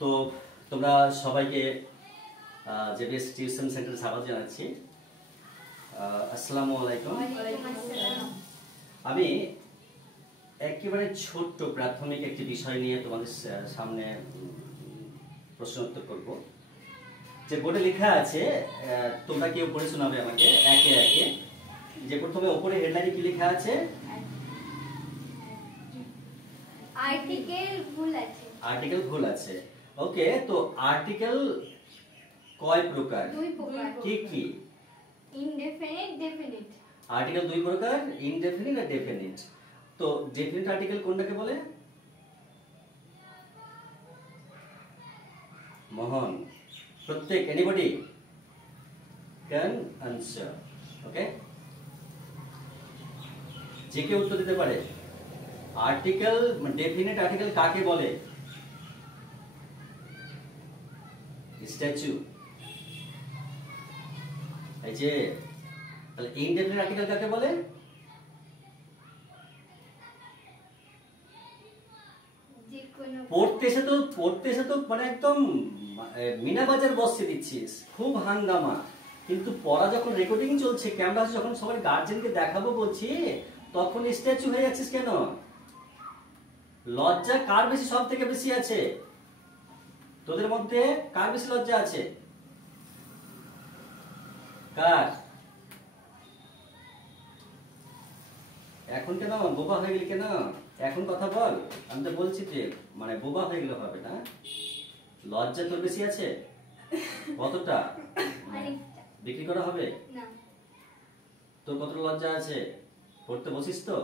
তো তোমরা সবাইকে জেবিএস টিউশন সেন্টারে স্বাগত জানাচ্ছি। আসসালামু আলাইকুম। আমি একেবারে ছোট্ট প্রাথমিক একটি বিষয় নিয়ে তোমাদের সামনে প্রশ্নোত্তর করব। যে বোর্ডে লেখা আছে, তোমরা কেউ পড়ে শোনাবে আমাকে একে একে। যে প্রথমে উপরে হেডলাইনে কি লেখা আছে? আর্টিকেল ভুল আছে। আর্টিকেল ভুল আছে। ওকে, তো আর্টিকেল কয় প্রকার? দুই প্রকার। কি কি? Indefinite, definite. আর্টিকেল দুই প্রকার, ইনডেফিনিট আর ডেফিনিট। তো ডেফিনিট আর্টিকেল কোনটাকে বলে? মোহন, প্রত্যেক এনিবডি ক্যান আনসার। ওকে, যে কেউ উত্তর দিতে পারে। আর্টিকেল ডেফিনিট আর্টিকেল কাকে বলে? স্ট্যাচু। এই যে তাহলে ইনডেফিনিট আর্টিকেল কাকে বলে? পড়তে এসে তো মানে একদম মিনা বাজার বসে দিচ্ছিস, খুব হাঙ্গামা। কিন্তু পড়া যখন রেকর্ডিং চলছে, ক্যামেরা যখন সবার গার্জেনকে দেখাবো বলছি, তখন স্ট্যাচু হয়ে যাচ্ছিস কেন? লজ্জা কার বেশি? সব থেকে বেশি আছে তোদের মধ্যে? কার বেশি লজ্জা আছে? কার? এখন কেন বোবা হয়ে গেলি? কেন এখন কথা বল। আমি তো বলছি যে মানে বোবা হয়ে গেলে হবে না। লজ্জা তোর বেশি আছে? কতটা? বিক্রি করা হবে না। তোর কতটা লজ্জা আছে? পড়তে বসিস তো?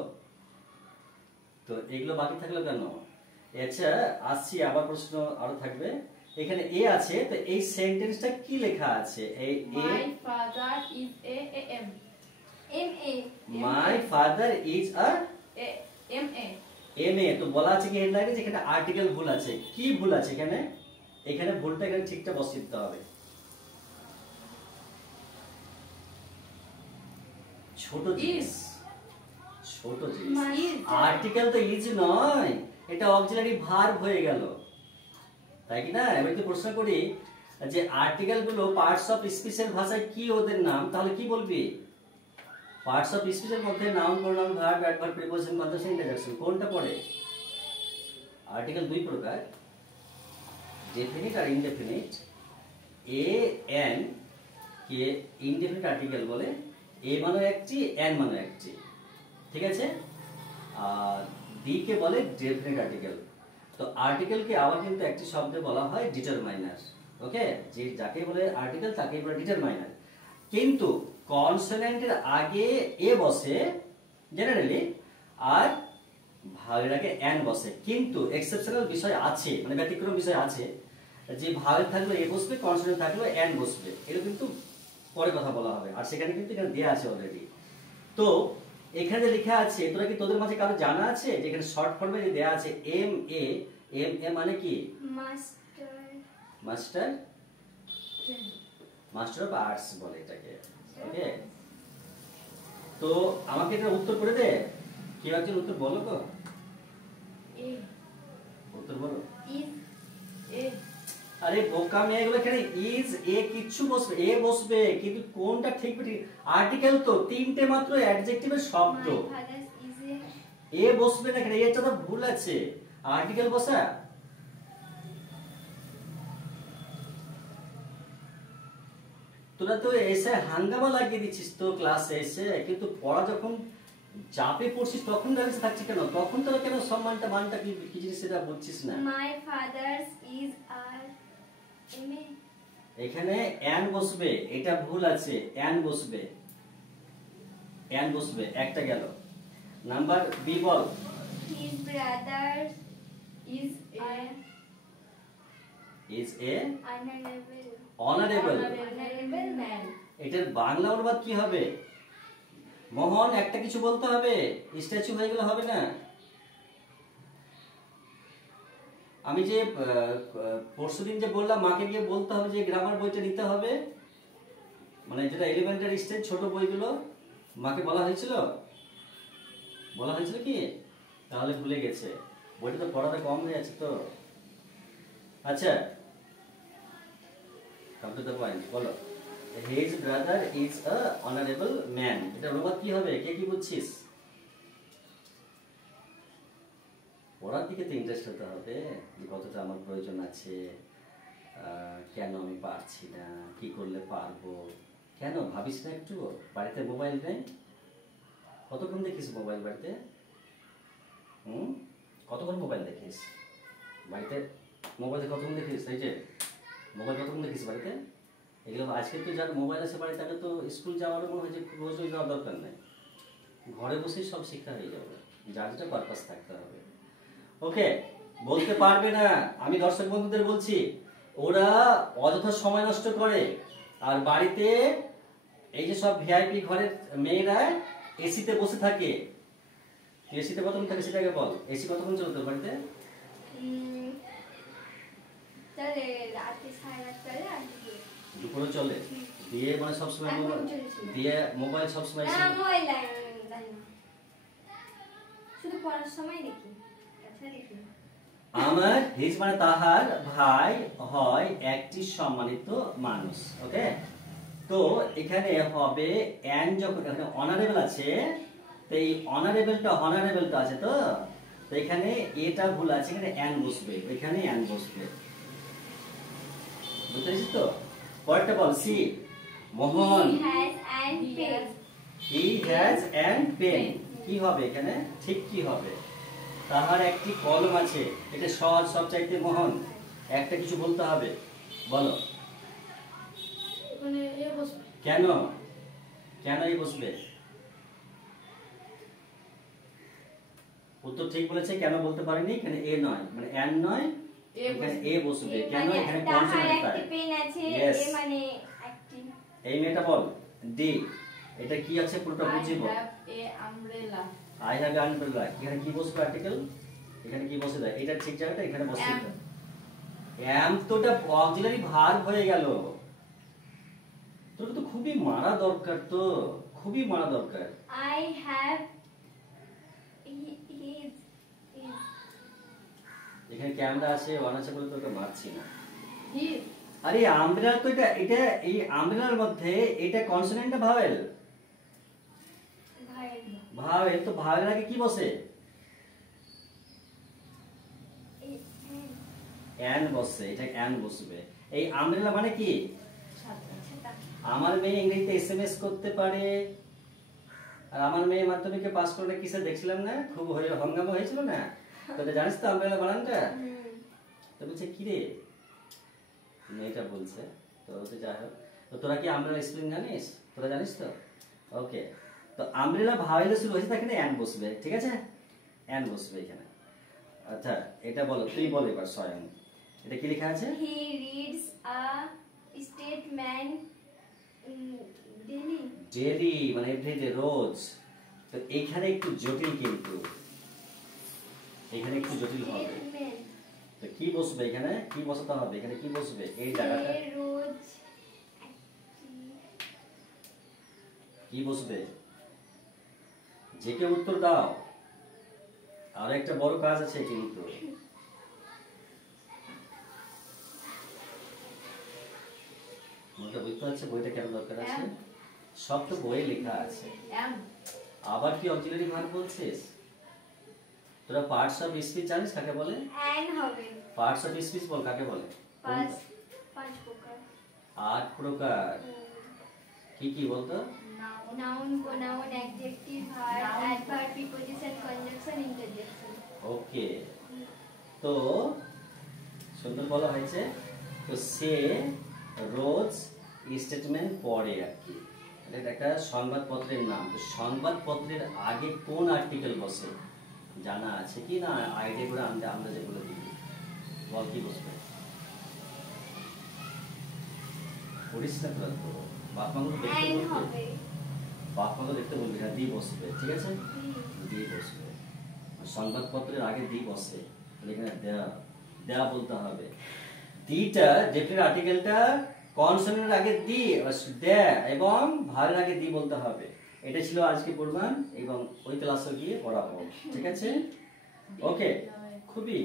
তো এগুলো বাকি থাকলো কেন? আচ্ছা, আসছি আবার, প্রশ্ন আরো থাকবে। এখানে এ আছে, তো এই সেন্টেন্সটা কি লেখা আছে? এই My father is a M. MA। My father is a MA। MA. তো বলা আছে কি হেডলাইনে, যেখানে আর্টিকেল ভুল আছে। কি ভুল আছে এখানে? এখানে ভুলটা এখানে ঠিকটা বসিয়ে দিতে হবে। ছোট জিনিস, ছোট জিনিস। আর্টিকেল তো ইজ নয়, এটা অক্সিলারি ভার্ব হয়ে গেল, তাই কি না? এবার তো প্রশ্ন করি যে আর্টিকেল গুলো পার্টস অফ স্পিচের ভাষায় কি ওদের নাম? তাহলে কি বলবি? পার্টস অফ স্পিচের মধ্যে noun, pronoun, verb, adverb, preposition, conjunction, interjection কোনটা পড়ে? আর্টিকেল দুই প্রকার, ডেফিনিট আর ইনডেফিনিট। এ এন কে ইনডেফিনিট আর্টিকেল বলে, এ মানে একটি, এন মানে একটি, ঠিক আছে? আর ডি কে বলে ডেফিনিট আর্টিকেল। তো আর্টিকেলকে আবার কিন্তু একটি শব্দে বলা হয় ডিটারমাইনার। ওকে, যে যাকে বলে আর্টিকেল তাকেই বলে ডিটারমাইনার। কিন্তু কনসোনেন্টের আগে এ বসে জেনারেলি, আর ভাগের আগে এন বসে। কিন্তু এক্সেপশনাল বিষয় আছে, মানে ব্যতিক্রম বিষয় আছে, যে ভাগের থাকলে এ বসবে, কনসোনেন্ট থাকলে এন বসবে। এটা কিন্তু পরে কথা বলা হবে, আর সেখানে কিন্তু এখানে দেয়া আছে অলরেডি। তো এখানে লেখা আছে, তোরা কি তোদের মাঝে কারো জানা আছে যে এখানে শর্ট ফর্মে যে দেয়া আছে এম এ? এম এ মানে কি? Master. Master, master of arts বলে এটাকে। ওকে, তো আমাকে এটা উত্তর করে দে। কেউ একজন উত্তর বলো তো। উত্তর বলো। Is A। আরে বোকা মেয়ে, এগুলো এখানে ইজ এ কিচ্ছু বসবে, এ বসবে, কিন্তু কোনটা ঠিক? আর্টিকেল তো তিনটে মাত্র অ্যাডজেক্টিভের শব্দ, মাই ফাদার ইজ এ বসবে না এখানে। এটা তো ভুল আছে, আর্টিকেল বসা। তোরা তো এসে হাঙ্গামা লাগিয়ে দিচ্ছিস তো ক্লাসে এসে, কিন্তু পড়া যখন চাপে পড়ছিস তখন দাঁড়িয়ে থাকছিস কেন? তখন তোরা কেন সম্মানটা মানটা কি জিনিস সেটা বুঝছিস না? মাই ফাদার ইজ আর MA। এখানে এন বসবে, এটা ভুল আছে। এন বসবে, এন বসবে, একটা গেল। নাম্বার বি বল। His brother Is a is a honourable. Honourable. Honourable man. এটার বাংলা অনুবাদ কি হবে? মোহন, একটা কিছু বলতে হবে, স্ট্যাচু হয়ে গেলে হবে না। আমি যে পরশুদিন যে বললাম মাকে গিয়ে বলতে হবে যে গ্রামার বইটা নিতে হবে, মানে যেটা এলিমেন্টারি স্টেজ ছোট বইগুলো, মাকে বলা হয়েছিল? বলা হয়েছিল কি? তাহলে ভুলে গেছে। বইটা তো পড়াটা কম হয়ে আছে তো। আচ্ছা, come to the point, বলো। His brother is a honorable man, এটা অনুবাদ কি হবে? কে কি বুঝছিস? পড়ার দিকে তো ইন্টারেস্ট হতে হবে, যে কতটা আমার প্রয়োজন আছে, কেন আমি পারছি না, কি করলে পারবো। কেন ভাবিস না একটু? বাড়িতে মোবাইল নেই? কতক্ষণ দেখিস মোবাইল বাড়িতে? কতক্ষণ মোবাইল দেখিস বাড়িতে? মোবাইলে কতক্ষণ দেখিস? এই যে মোবাইল কতক্ষণ দেখিস বাড়িতে? এগুলো আজকে তো যার মোবাইল আছে বাড়িতে, তাকে তো স্কুল যাওয়ারও মনে হয় যে রোজ রোজ যাওয়ার দরকার নেই, ঘরে বসেই সব শিক্ষা হয়ে যাবে, যার যেটা পারপাস থাকতে হবে। ওকে, বলতে পারবে না, আমি দর্শক বন্ধুদের বলছি, ওরা অযথা সময় নষ্ট করে। আর বাড়িতে এই যে সব ভিআইপি ঘরের মেয়েরা এসিতে বসে থাকে। এসিতে কতক্ষণ থাকে সেটাকে বল, এসি কতক্ষণ চলে তোর বাড়িতে? চলে রাতে 8:30 চলে আর দুপুরে চলে, দিয়ে মানে সবসময় মোবাইল দিয়ে, মোবাইল সবসময় না মোবাইল নাই, শুধু পড়ার সময় দেখি, তাছাড়া দেখি না। আমার হিজ মানে তাহার ভাই হয় একটি সম্মানিত মানুষ। ওকে, তো এখানে হবে অ্যান, যখন এখানে অনারেবল আছে, তো এই অনারেবলটা আছে, তো এখানে এটা ভুল আছে, এখানে অ্যান বসবে, এখানে অ্যান বসবে, বুঝতে পেরেছিস তো? পরেরটা বল, C Mohan he has an pen, কি হবে এখানে? ঠিক কি হবে? তাহার একটি কলম আছে, এটা সহজ, সবচাইতে মোহন একটা কিছু বলতে হবে, বলো। মানে এ বসবে। কেন কেন এই বসবে? উত্তর ঠিক বলেছে, কেন বলতে পারিনি, এখানে এ নয়, মানে এন নয়, এখানে এ বসবে। কেন? এখানে কনসোনেন্ট তাই। Yes. এই মেয়েটা বল, ডি, এটা কি আছে পুরোটা বুঝিব। আই হ্যাভ এ আমব্রেলা, এখানে কি বসবে? আর্টিকেল, এখানে কি বসে যায়? এটা ঠিক জায়গাটা, এখানে বসে যায়। এম তো এটা অক্সিলারি ভার্ব হয়ে গেল। তোর তো খুবই মারা দরকার, তো খুবই মারা দরকার। I have his এখানে ক্যামেরা আছে, ওয়ান আছে বলে তোকে মারছি না। His আরে আমব্রেলা তো এটা এই আমব্রেলার মধ্যে এটা কনসোনেন্ট না ভাওয়েল? ভাওয়েল, তো ভাওয়েল আগে কি বসে? এন বসে, এটা এন বসবে। এই আমব্রেলা মানে কি? আমার মেয়ে ইংরেজিতে এসএমএস করতে পারে, আর আমার মেয়ে মাধ্যমিকে পাস করে কিসে দেখছিলাম না, খুব হঙ্গামা হয়েছিল না, তো জানিস তো আমব্রেলা বানানটা? তো বলছে কি রে, মেয়েটা বলছে, তো যাই হোক, তো তোরা কি আমব্রেলা স্পেলিং জানিস? তোরা জানিস তো? ওকে, তো আমব্রেলা ভাওয়েলে শুরু হয়েছে, এখানে এন বসবে, ঠিক আছে? এন বসবে এখানে। আচ্ছা, এটা বলো, তুই বল এবার স্বয়ং, এটা কি লেখা আছে? He reads a statement daily. Daily মানে এভরিডে, রোজ। তো এখানে একটু জটিল, কিন্তু এখানে একটু জটিল হবে। তো কি বসবে এখানে? কি বসাতে হবে এখানে? কি বসবে এই জায়গাটা? রোজ কি বসবে? যে কেউ উত্তর দাও, আর একটা বড় কাজ আছে কিন্তু। বইটা বুঝতে পারছে, বইটা কেন দরকার আছে? সব তো বইয়ে লেখা আছে। আবার কি অক্সিলারি ভার্ব বলছিস? তোরা পার্টস অফ স্পিচ জানিস কাকে বলে? and হবে পার্টস অফ স্পিচ বল, কাকে বলে? পাঁচ প্রকার। 8 প্রকার। কি কি বলতো? noun, pronoun, adjective, verb, adverb, preposition, conjunction, interjection. ওকে, তো সুন্দর বলা হয়েছে। তো সে রোজ স্টেটমেন্ট পড়ে আর কি, এটা একটা সংবাদপত্রের নাম। তো সংবাদপত্রের আগে কোন আর্টিকেল বসে জানা আছে কি না? আইডিয়া করে আমরা যেগুলো দিই, বল কি বসবে? পড়িস না তোরা তো, বাপ মাকে দেখতে and বলবে, হবে বাপ মাকে দেখতে বলবি, হ্যাঁ দি বসবে, ঠিক আছে? দি বসবে। সংবাদপত্রের আগে দি বসে, এখানে দেয়া বলতে হবে। দিটা ডেফিনেট আর্টিকেলটা কনসোনেন্টের আগে দি, দে এবং ভারের আগে দি বলতে হবে। এটা ছিল আজকে পড়বান, এবং ওই ক্লাসে গিয়ে পড়াবো, ঠিক আছে? ওকে, খুবই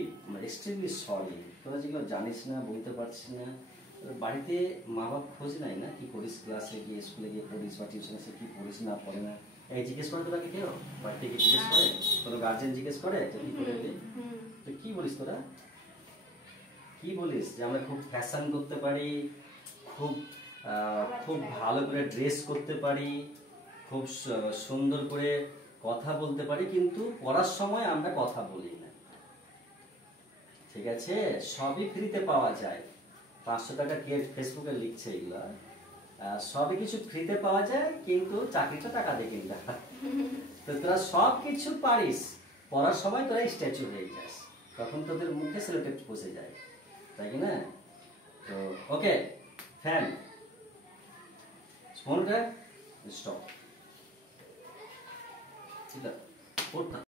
এক্সট্রিমলি সরি, তোরা যেগুলো জানিস না, বলতে পারছিস না, বাড়িতে মা বাপ খোঁজ নাই না, কি করিস, ক্লাসে গিয়ে স্কুলে গিয়ে পড়িস বা টিউশনে সে কি পড়িস না পড়ে না, এই জিজ্ঞেস করে তোরাকে কেউ বাড়ি থেকে জিজ্ঞেস করে, কোনো গার্জেন জিজ্ঞেস করে যে কি করে এলি? তো কি বলিস তোরা, কি বলিস যে আমরা খুব ফ্যাশন করতে পারি, খুব খুব ভালো করে ড্রেস করতে পারি, খুব সুন্দর করে কথা বলতে পারি, কিন্তু পড়ার সময় আমরা কথা বলি না। ঠিক আছে, সবই ফ্রিতে পাওয়া যায়, 500 টাকা কে ফেসবুকে লিখছে এগুলা, সবই কিছু ফ্রিতে পাওয়া যায়, কিন্তু চাকরিটা টাকা দিয়ে কিনতে হয়। তো তোরা সব কিছু পারিস, পড়ার সময় তোরা স্ট্যাচু হয়ে যাস, তখন তোদের মুখে সেলোটেপ বসে যায়, তাই কি না? তো ওকে ফ্যান ফোনটা স্টপ, ঠিক আছে।